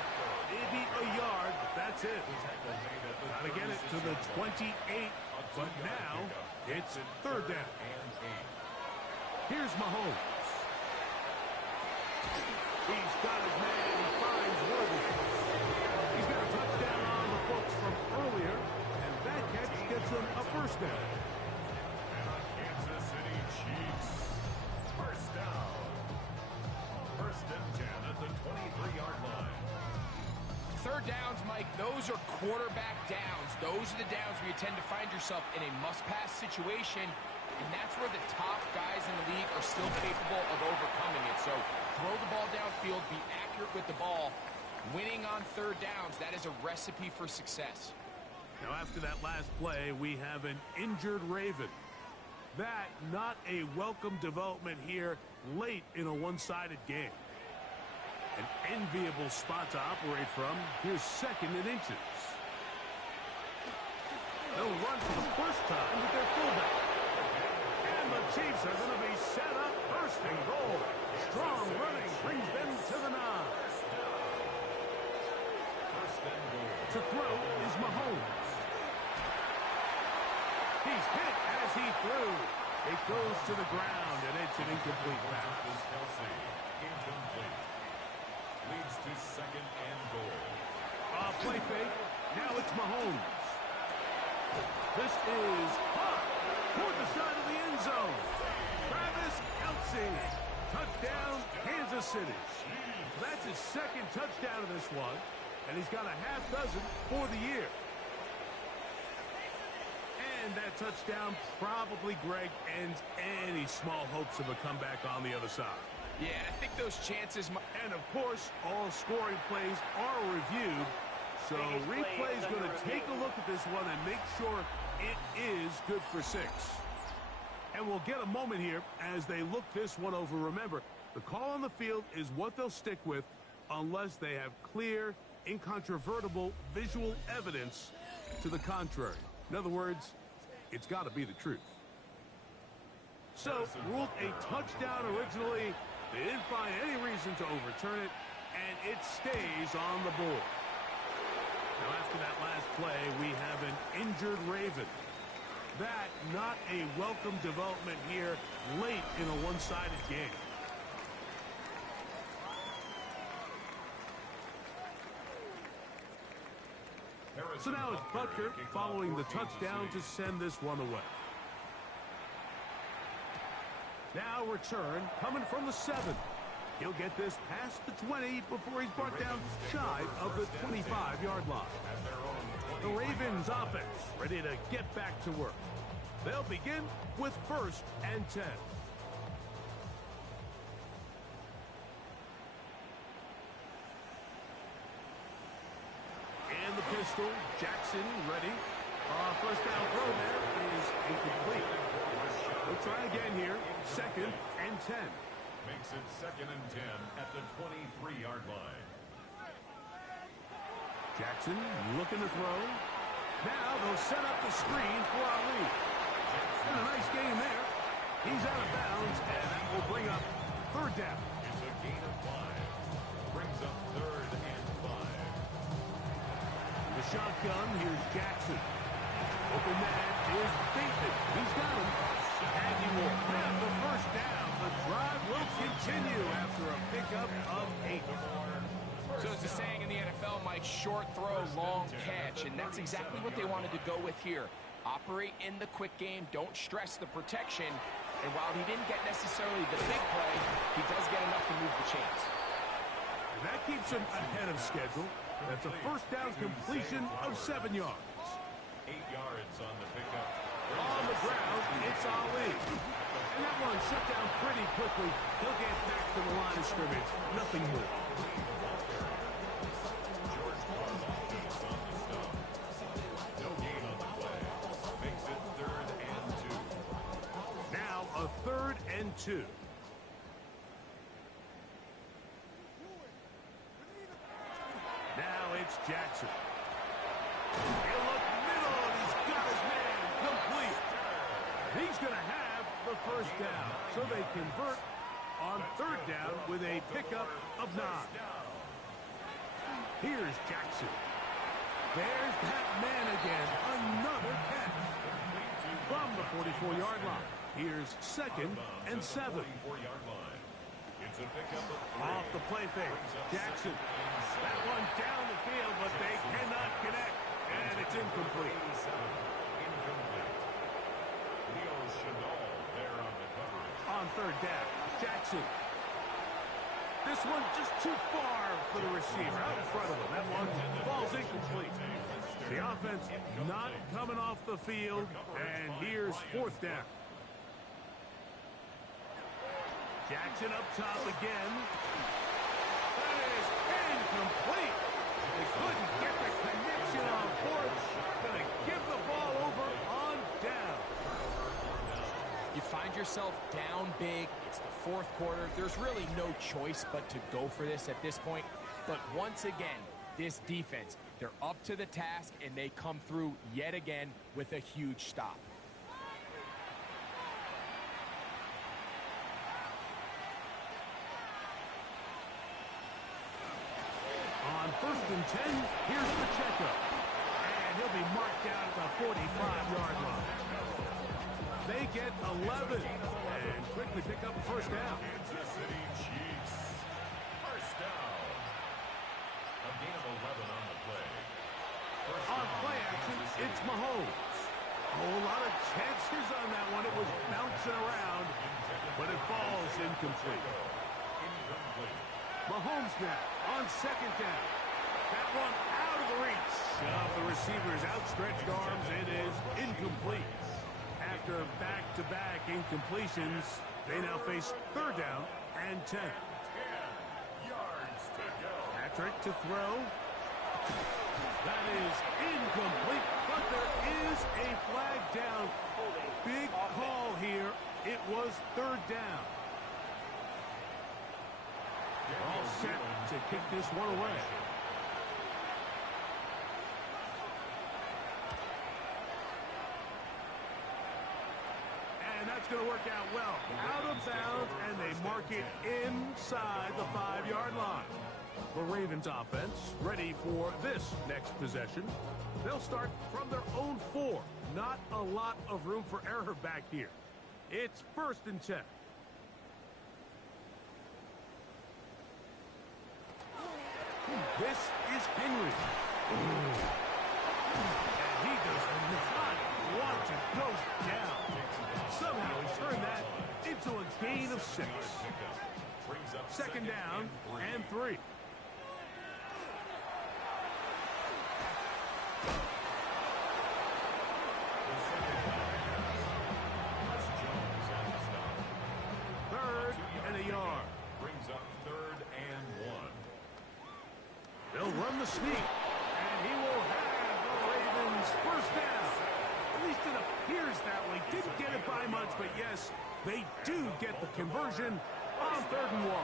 Maybe a yard, but that's it. Got to get it to the 28, but now it's third down. Here's Mahomes. He's got his man. He finds Worthy. He's got a touchdown on the books from earlier, and that catch gets him a first down. And on Kansas City Chiefs, first down. First and 10 at the 23-yard line. Third downs, Mike, those are quarterback downs. Those are the downs where you tend to find yourself in a must-pass situation, and that's where the top guys in the league are still capable of overcoming it. So throw the ball downfield, be accurate with the ball. Winning on third downs, that is a recipe for success. Now, after that last play, we have an injured Raven. That, not a welcome development here late in a one-sided game. An enviable spot to operate from. Here's second and inches. They'll run for the first time with their fullback. And the Chiefs are going to be set up first and goal. Strong running brings them to the 9. To throw is Mahomes. He's hit as he threw. It goes to the ground, and it's an incomplete pass. Incomplete. Leads to second and goal. Play fake. Now it's Mahomes. This is hot toward the side of the end zone. Travis Kelce. Touchdown, Kansas City. That's his second touchdown of this one, and he's got a half dozen for the year. And that touchdown probably, Greg, ends any small hopes of a comeback on the other side. Yeah, I think those chances... And, of course, all scoring plays are reviewed. So replay is going to take a look at this one and make sure it is good for 6. And we'll get a moment here as they look this one over. Remember, the call on the field is what they'll stick with unless they have clear, incontrovertible visual evidence to the contrary. In other words, it's got to be the truth. So, ruled a touchdown originally. They didn't find any reason to overturn it, and it stays on the board. Now, after that last play, we have an injured Raven. That, not a welcome development here late in a one-sided game. So now it's Butker following the touchdown to send this one away. Now return coming from the 7. He'll get this past the 20 before he's brought down shy of the 25-yard line. The Ravens offense ready to get back to work. They'll begin with first and 10. And the pistol, Jackson ready. First down throw there is incomplete. We'll try again here. Second and 10. Makes it second and 10 at the 23-yard line. Jackson looking to throw. Now they'll set up the screen for Ali. And a nice game there. He's out of bounds, and that will bring up third down. It's a gain of 5. Brings up third and 5. The shotgun, here's Jackson. Open man is Bateman. He's got him. And he will have the first down. The drive will continue after a pickup of 8. So as the saying in the NFL, Mike, short throw, long catch, and that's exactly what they wanted to go with here. Operate in the quick game, don't stress the protection, and while he didn't get necessarily the big play, he does get enough to move the chains. And that keeps him ahead of schedule. That's a first down completion of 7 yards. 8 yards on the pickup. On the ground, it's Ali. And that one shut down pretty quickly. He'll get back to the line of scrimmage. Nothing more. No gain on the play. Makes it third and 2. Now a third and 2. Now it's Jackson. He'll look middle, and he's got his man complete. He's going to have the first down. So they convert on third down with a pickup of 9. Here's Jackson. There's that man again. Another catch. From the 44-yard line. Here's 2nd and 7. Off the play fake. Jackson. That one down the field, but they cannot connect. And it's incomplete. On third down, Jackson. This one just too far for the receiver. Out in front of him. That one falls incomplete. The offense not coming off the field. And here's 4th down. Jackson up top again. That is incomplete. They couldn't get the connection on 4th. Gonna give the ball over on down. You find yourself down big. It's the 4th quarter. There's really no choice but to go for this at this point. But once again, this defense, they're up to the task, and they come through yet again with a huge stop. On 1st and 10, here's Pacheco. And he'll be marked down at the 45-yard line. They get 11 and quickly pick up a 1st down. Kansas City Chiefs. 1st down. A gain of 11 on the play. On play action, it's Mahomes. A whole lot of chances on that one. It was bouncing around, but it falls incomplete. Mahomes now on 2nd down. That one out of the reach of the receiver's outstretched arms. It is incomplete. After back-to-back incompletions, they now face 3rd down and 10. 10 yards to go. Patrick to throw. That is incomplete, but there is a flag down. Big call here. It was 3rd down. All set to kick this one away. And that's going to work out well. Out of bounds, and they mark it inside the 5-yard line. The Ravens offense ready for this next possession. They'll start from their own 4. Not a lot of room for error back here. It's 1st and 10. This is Henry. And he does not want to go down. Somehow he turned that into a gain of 6. 2nd down and 3. Third and a yard. Brings up 3rd and 1. They'll run the sneak, and he will have the Ravens 1st down. At least it appears that way. Didn't get it by much, but yes, they do get the conversion on 3rd and 1.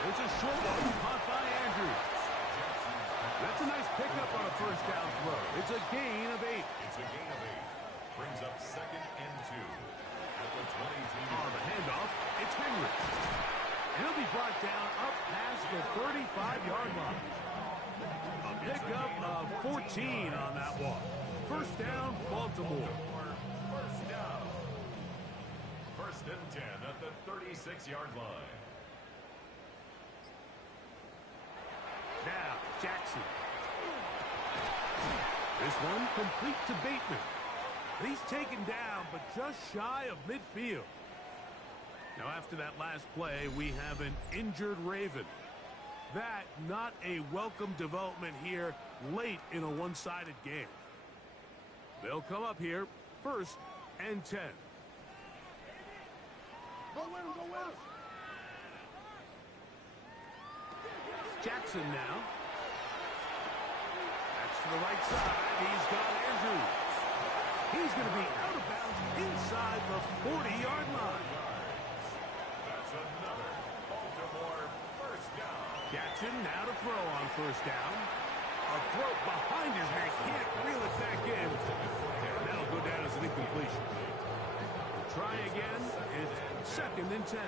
There's a short one caught by Andrews. That's a nice pickup on a 1st down throw. It's a gain of 8. It's a gain of 8. Brings up 2nd and 2. At the 22. On the handoff, it's Henry. He'll be brought down up past the 35-yard line. A pickup of 14 on that one. 1st down, Baltimore. 1st down. 1st and 10 at the 36-yard line. Now, Jackson. This one complete to Bateman. He's taken down, but just shy of midfield. Now, after that last play, we have an injured Raven. That not a welcome development here late in a one-sided game. They'll come up here 1st and 10. Jackson now. That's to the right side. He's got Andrews. He's going to be out of bounds inside the 40-yard line. That's another Baltimore 1st down. Jackson now to throw on 1st down. A throw behind his man. Can't reel it back in. And that'll go down as an incompletion. Try again. It's 2nd and 10.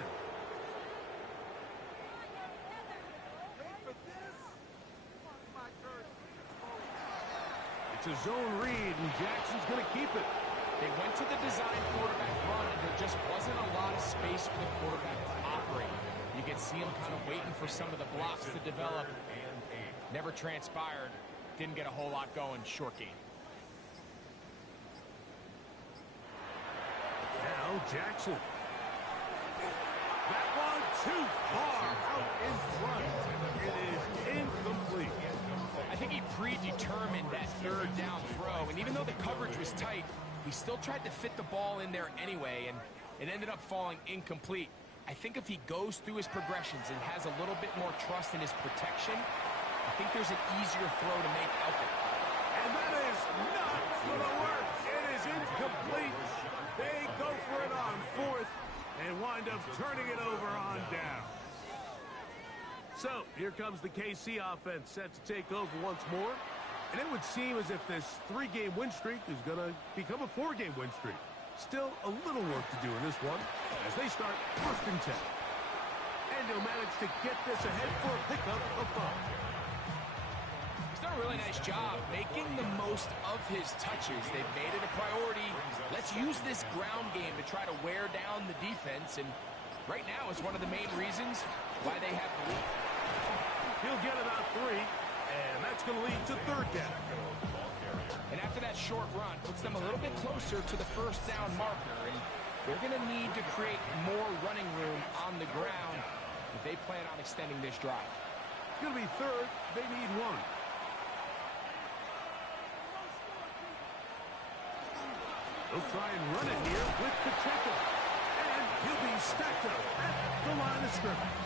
It's a zone read, and Jackson's going to keep it. They went to the design quarterback run, and there just wasn't a lot of space for the quarterback to operate. You can see him kind of waiting for some of the blocks to develop. Never transpired. Didn't get a whole lot going. Short game. Now Jackson. That one too far out in front. It is incomplete. I think he predetermined that third down throw, and even though the coverage was tight, he still tried to fit the ball in there anyway, and it ended up falling incomplete. I think if he goes through his progressions and has a little bit more trust in his protection, I think there's an easier throw to make out there. And that is not going to work. It is incomplete. They go for it on fourth and wind up turning it over on down. So here comes the KC offense set to take over once more. And it would seem as if this 3-game win streak is going to become a 4-game win streak. Still a little work to do in this one as they start 1st and 10. And he'll manage to get this ahead for a pickup of 5. He's done a really nice job making the most of his touches. They've made it a priority. Let's use this ground game to try to wear down the defense, and right now it's one of the main reasons why they have the lead. He'll get about 3, and that's going to lead to 3rd down. And after that short run, puts them a little bit closer to the 1st down marker, and they're going to need to create more running room on the ground if they plan on extending this drive. It's going to be 3rd. They need 1. They'll try and run it here with Pacheco. And he'll be stacked up at the line of scrimmage.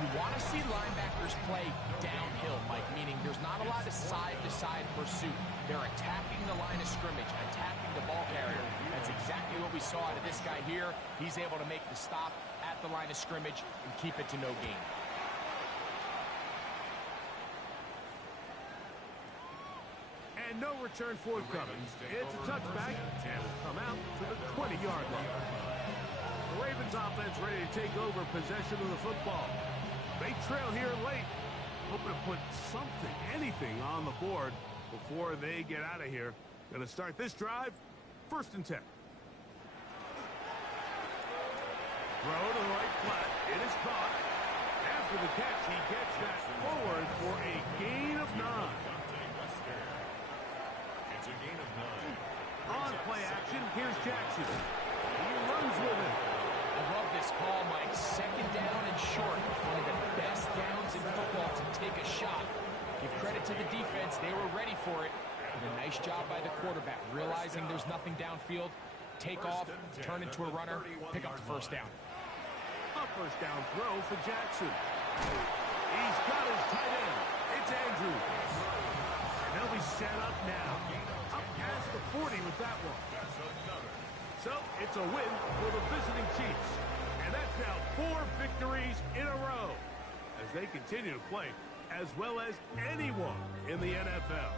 You want to see linebackers play downhill, Mike, meaning there's not a lot of side-to-side pursuit. They're attacking the line of scrimmage, attacking the ball carrier. That's exactly what we saw out of this guy here. He's able to make the stop at the line of scrimmage and keep it to no gain. And no return forthcoming. It's a touchback, and will come out to the 20-yard line. The Ravens offense ready to take over possession of the football. They trail here late, hoping to put something, anything on the board before they get out of here. Going to start this drive, 1st and 10. Throw to the right flat. It is caught. After the catch, he gets that forward for a gain of 9. It's a gain of 9. On play action, here's Jackson. He runs with it. I love this call, Mike. 2nd down and short. One of the best downs in football to take a shot. Give credit to the defense. They were ready for it. And a nice job by the quarterback, realizing there's nothing downfield. Take off, turn into a runner, pick up the 1st down. A 1st down throw for Jackson. He's got his tight end. It's Andrews. And they'll be set up now. Up past the 40 with that one. So it's a win for the visiting Chiefs. And that's now 4 victories in a row as they continue to play as well as anyone in the NFL.